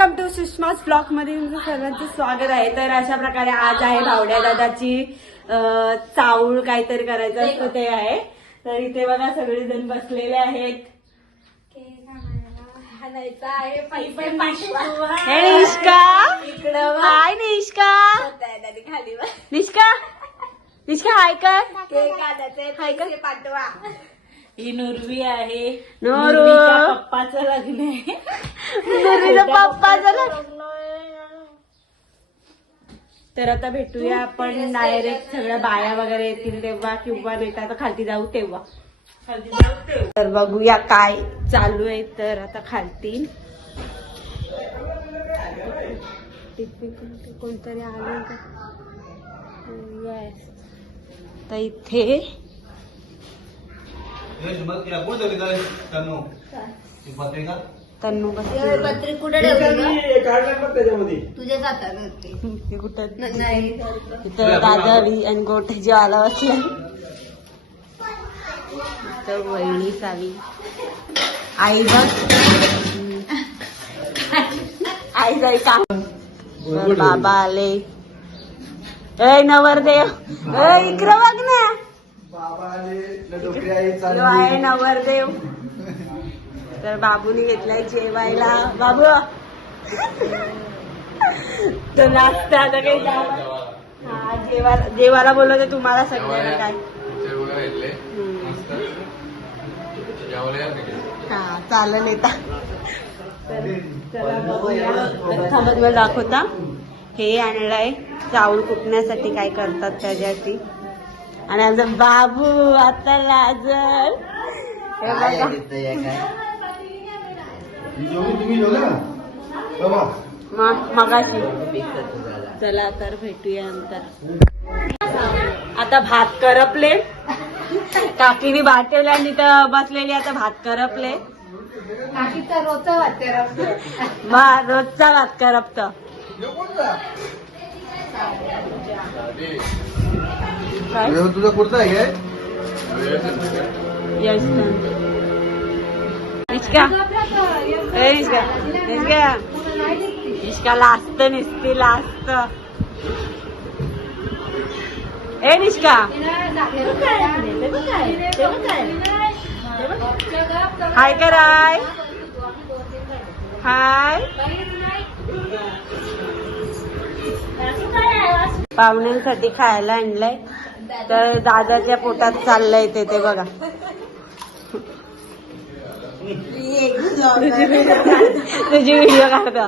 Welcome to सुषमाज blog मध्ये तुमचं सर्वांचं स्वागत आहे. तर अशा प्रकारे आज आहे भावड्या दादाची चाऊळ काहीतरी करायचं असतं ते आहे. तर इथे बघा सगळेजण बसलेले आहेत. निष्का इकडं हाय. निष्का निष्का निष्का हाय कर. हाय कर पाठवा. ही नुरवी आहे. नुरवीच्या पप्पाचं लग्न आहे. नुरवीच्या पप्पाचं लग्न. तर आता भेटूया आपण डायरेक्ट सगळ्या बाया वगैरे येतील तेव्हा किंवा बेटा तर खालती जाऊ तेव्हा. तर बघूया काय चालू आहे. तर आता खालती कोणतरी आले तर इथे तन्नू पत्री कुठे तुझ्या कुठं दादावी आणि गोठ्याची आला बसला. तर वहिनी सावी आई बघ आई जाई काम. बाबा आले. ए नवरदेव इकडं बघ ना. आहे नवरदेव. तर बाबूनी घेतलाय जेवायला. बाबू तो नाश्ता आता काही हा जेवायला बोलवते तुम्हाला सगळ्यांना काय. हा चालेल येता. थांबत मला दाखवता. हे आणलंय चावल कुटण्यासाठी काय करतात त्याच्यासाठी. आणि आमचा बाबू आता लाजल. मगाशी चला तर भेटूया नंतर. आता भात करपले. काकीने भात ठेवला आणि तिथं बसलेली आता भात करपले. काकीचा रोजचा भात करपतो. रोजचा भात करपत. तुझा कुर्ता आहे यश निष्का निष्का निष्का निष्का लाजत निसती लाजत. ए निष्का हाय कराय. हाय पाहुण्यांसाठी खायला आणलंय. तर दादाच्या पोटात चाललंय ते बघा. तुझी व्हिडिओ काढता.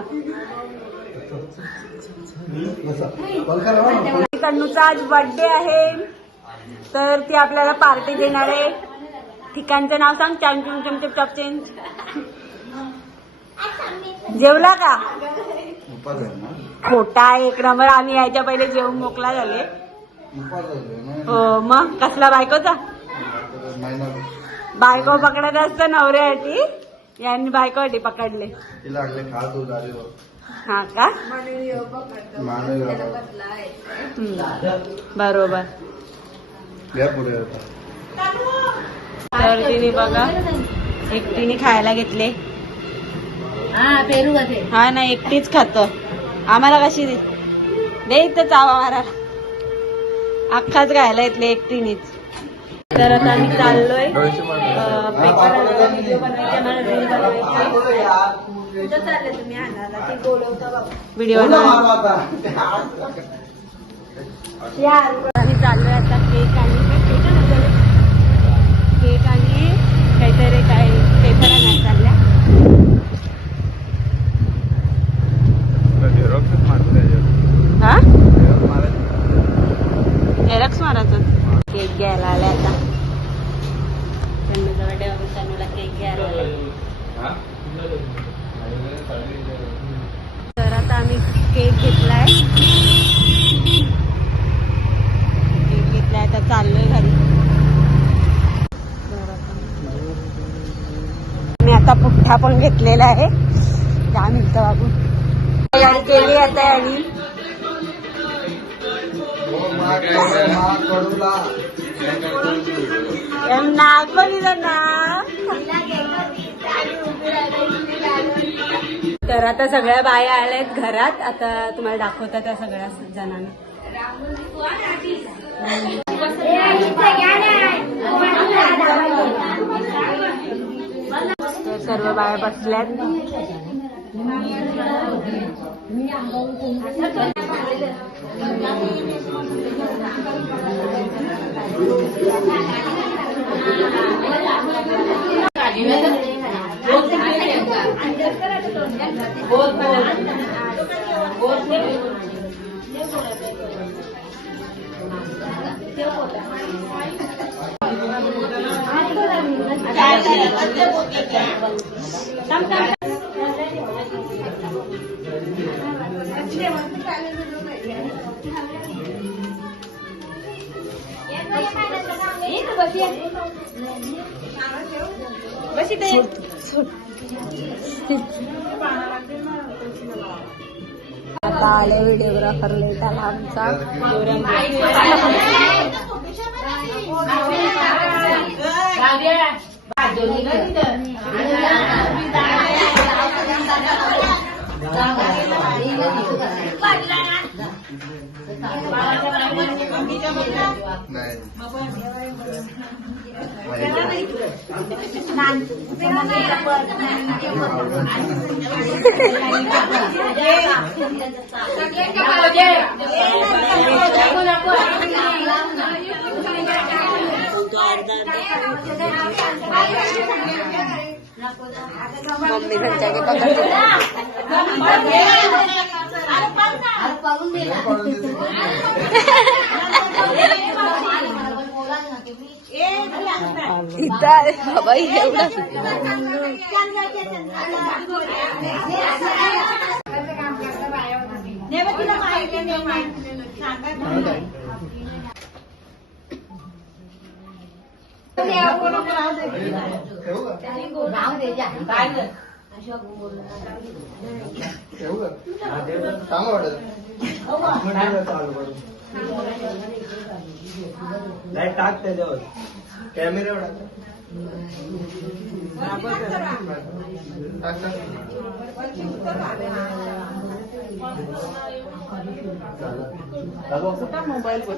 तन्नूचा आज बर्थडे आहे. तर ती आपल्याला पार्टी देणार आहे. ठिकाणचं नाव सांग. चेंज जेवला का. खोटा एक नंबर. आम्ही यायच्या पहिले जेवून मोकळा झाले. हो मग कसला बायकोचा. बायको पकडत असतं नवऱ्यासाठी. यांनी बायकोसाठी पकडले. हा का बरोबर. तर तिने बघा एकटीने खायला घेतले. हा नाही एकटीच खात. आम्हाला कशी दे इथं चावा मारा. अख्खाच खायला घेतले एकटीनेच. तर आता आम्ही चाललोय पेपराला व्हिडिओ बनवायचे. आम्हाला रील बनवायची. कुठं चालले तुम्ही आणायला ते बोलवता बाबा व्हिडिओ. आम्ही चाललोय आता केक आणि केक आणि काहीतरी काय पेपर आणायला चालल्या. हा झेरॉक्स मारायचं. केक घ्यायला आले आता. त्यांना जवळ तनुला केक घ्यायला आले. तर आता आम्ही केक घेतलाय. केक घेतलाय आता चाललोय घरी. मी आता पुठ्ठा पण घेतलेला आहे. काय म्हणतो बाबू तयारी केली आता. आणि नाग पण ना तर आता सगळ्या बाया आल्यात घरात. आता तुम्हाला दाखवतात त्या सगळ्या जणांना. तर सर्व बाया बसल्यात. आता आले व्हिडिओग्राफर लेट आला आमचा. मम्मी घरच्या की पकडते. बाबा एवढा टाक त्याच्यावर कॅमेरा मोबाईल पण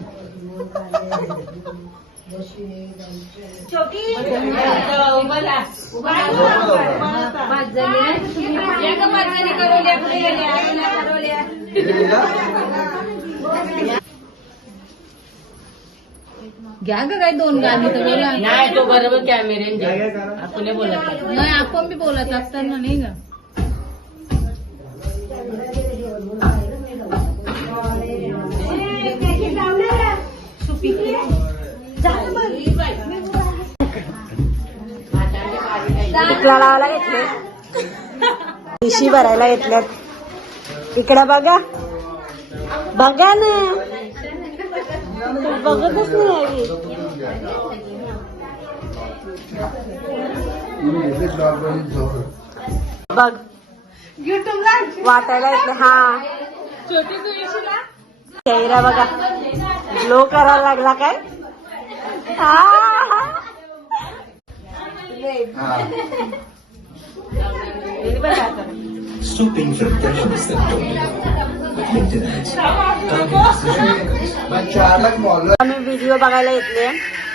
घ्या का काय 2 गाणी तर बोला. नाही तो बरोबर कॅमेरे आपण बोलत नाही आपण बी बोलत असताना नाही का. टिकला लावायला घेतले. पिशी भरायला घेतल्यात. इकडं बघा बघा ना. बघतच नाही. बघ युट्यूबला वाटायला येते. हा चेहरा बघा ग्लो करायला लागला काय. Stooping for precious आम्ही व्हिडिओ बघायला येतले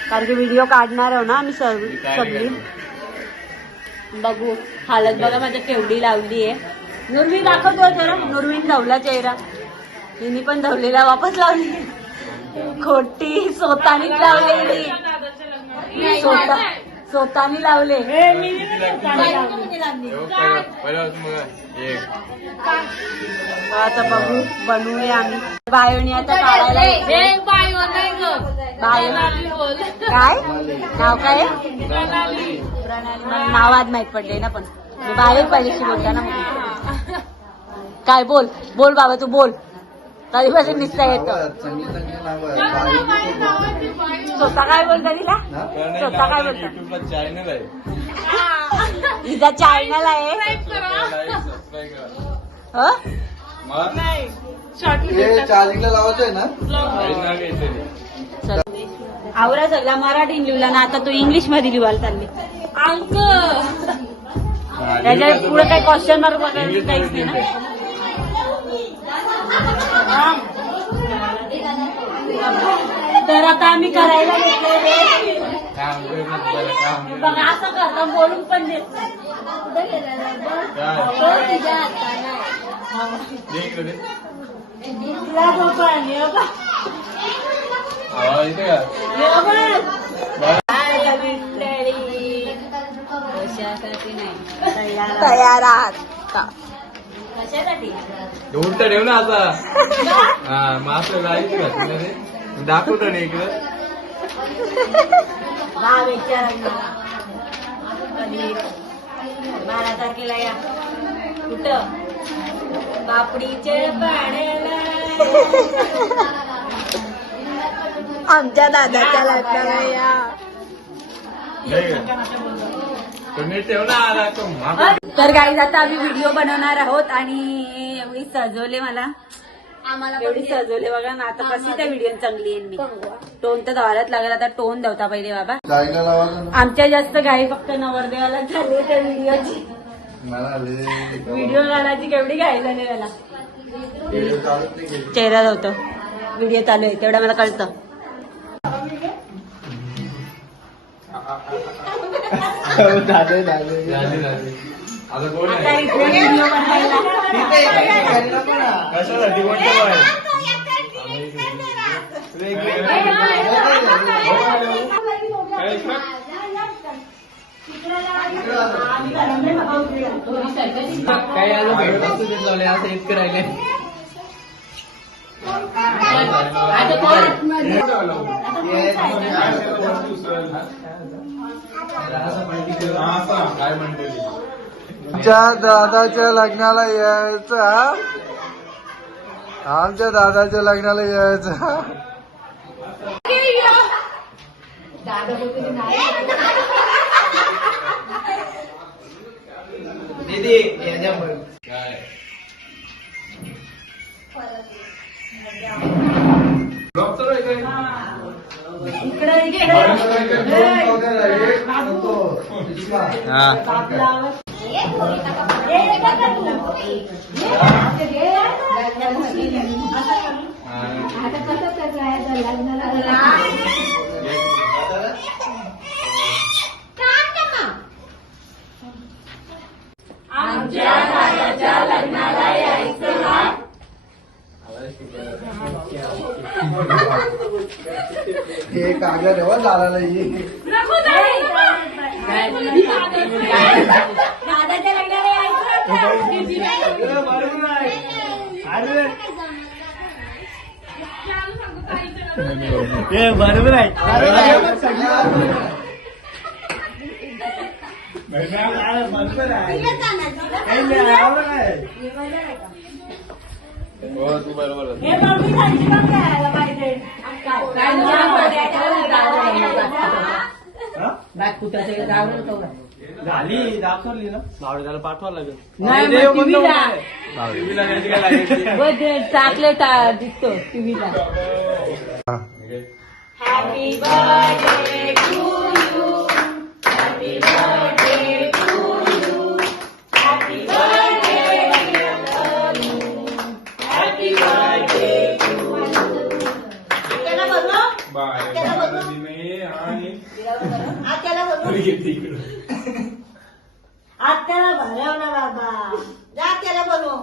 कारण की व्हिडिओ काढणार आहो ना आम्ही सगळी. बघू हालत बघा माझ्या केवढी लावली आहे. नुरवी दाखवतो जरा. नुरवीन धावला चेहरा. हिनी पण धावलेला वापस लावली. खोटी स्वतःनीच लावलेली. स्वतःनी लावले. आता बघू बनवूया आम्ही. बायोनी आता काढायला येते. काय नाव काय प्रणाली. नाव आज माहित पडले ना पण मी बाहेर पाहिजे बोलता ना. काय बोल बोल बाबा तू बोल. तरीपासून निघता येतं. स्वतः काय बोलता तिला. स्वतः काय बोलता. चॅनल आहे. हिचा चॅनल आहे. चार्जिंगला लावायचंय ना. आवरा सगळा मराठी लिहिला ना. आता तू इंग्लिश मध्ये लिहायला चालली. त्याच्या पुढे काही क्वेश्चन मार्क वगैरे काहीच नाही ना. तर आता आम्ही करायला घेतलेले बघा असं करता बोलून पण देत नाही. कशासाठी नाही तयार आहात का? कशासाठी उलट ठेव ना आता. हा मास्क दाखवतो ना इकडं. कधी 12 तारखेला या. कुठं? पापडीच्या पाण्याला. आमच्या दादाच्या लग्नाला या. ठेव ना आला तो. तर गाईज आता आम्ही व्हिडिओ बनवणार आहोत आणि एवढी सजवले मला एवढी सजवले बघा ना. आता कशी त्या व्हिडिओ चांगली आहे. मी टोन तर धवायलाच लागेल. आता टोन धावता पहिले बाबा. आमच्या जास्त गाई फक्त नवरदेवाला झाली त्या व्हिडिओची. व्हिडिओ घालायची केवढी घाई झाली मला. चेहरा धावतो. व्हिडिओ चालू आहे तेवढं मला कळतं. आता कोण आता आहे? इथे व्हिडिओ बनवायला कशासाठी कोणतं बाय? काय आलं भेटलं तुझे चालले असं इतकं राहिले. काय म्हणते आमच्या दादाच्या लग्नाला यायचं. आमच्या दादाच्या लग्नाला यायचं. दीदी याच्यावर काय डॉक्टर आहे काय? आमच्या दादाच्या लग्नाला यायचं. हे कागद आहे झाला नाही. दादाच्या लग्नाला बरोबर आहे. तू बरोबर झाली दाखवली ना. त्याला पाठवा लागेल. चॉकलेट दिसतो टीव्हीला. Happy birthday to you. Happy birthday to you. Happy birthday happy birthday to you. त्याला बोलवा. त्याला बोलवा. आत्याला भरवला बाबा. जा त्याला बोलव.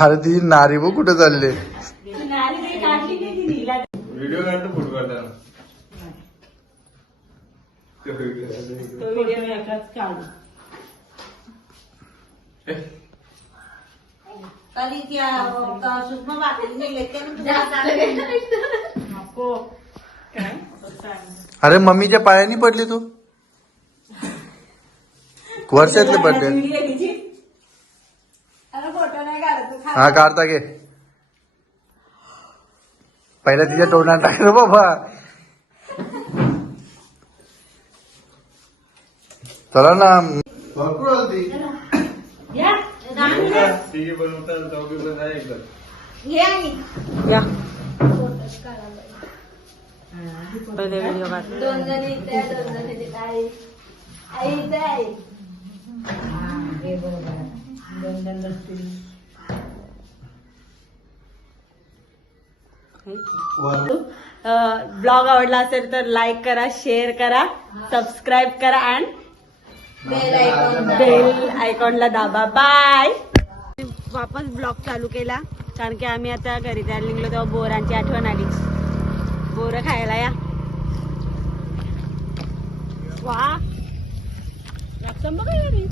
अरे ती नारी बघ कुठे चालले. व्हिडिओ काढतो फुट करताना. कधी त्या सुषमा बाटली लेते. अरे मम्मीच्या पायानी पडली तू. वर्षातले बर्थडे. हा काढता घे. पहिला तिच्या तोंडात टाकलं बाबा. चला ना. भरपूर होती. तिघे बनवतात चौघे पण आहे एकदम. पहिले व्हिडिओ काढ. 2 जणी त्या 2 जणी आई आई ब्लॉग आवडला असेल तर लाईक करा, शेअर करा, सबस्क्राईब करा अँड बेल आयकॉनला दाबा. बाय. वापस ब्लॉग चालू केला कारण की आम्ही आता घरी तयार निघलो तेव्हा बोरांची आठवण आली. बोरं खायला या. वा लागतं बघा घरी.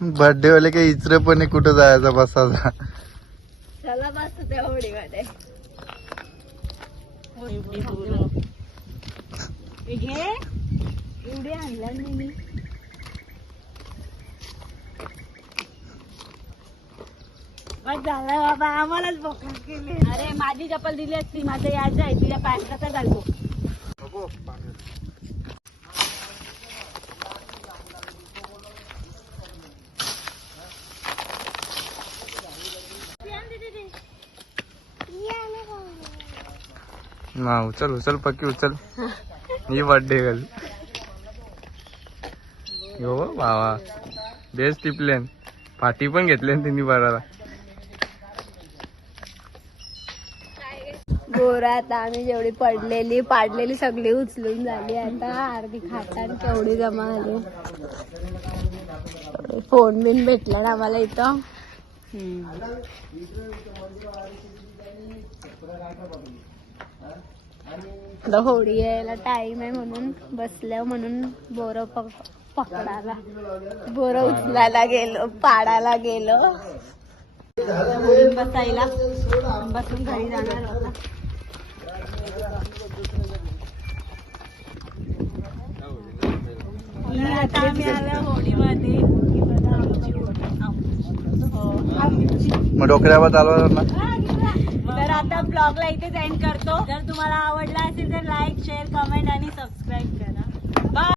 बर्थडे वाले काही इचरे पण आहे, कुठं जायचा बसायचा. चला बस त्या होडीमध्ये घे. एवढे आणला मी. बस झालं बाबा, आम्हालाच बोकड केले. अरे माझी चप्पल दिली असती, माझं याच आहे, तिला पॅन्ट कसा घालतो. ना उचल उचल पक्की उचल. ही बर्थडे गर्ल. हो बाबा बेस्ट टिपलेन. पाठी पण घेतली तिने बराला. बोरा आता आम्ही जेवढी पाडलेली सगळी उचलून झाली. आता अर्धी खाताना केवढी जमा झाली. फोन बिन भेटला ना आम्हाला इथं. होडी यायला टाइम आहे म्हणून बसल्या, म्हणून बोर पकडायला, बोर उचलायला गेलो, पाडायला गेलो. बसायला बसून घरी जाणार होता. आता आम्ही आलो होडीमध्ये. मग डोक्यावर चालवणार ना. तर आता ब्लॉगला इथेच एंड करतो. जर तुम्हाला आवडला असेल तर लाईक, शेअर, कमेंट आणि सबस्क्राईब करा. बाय.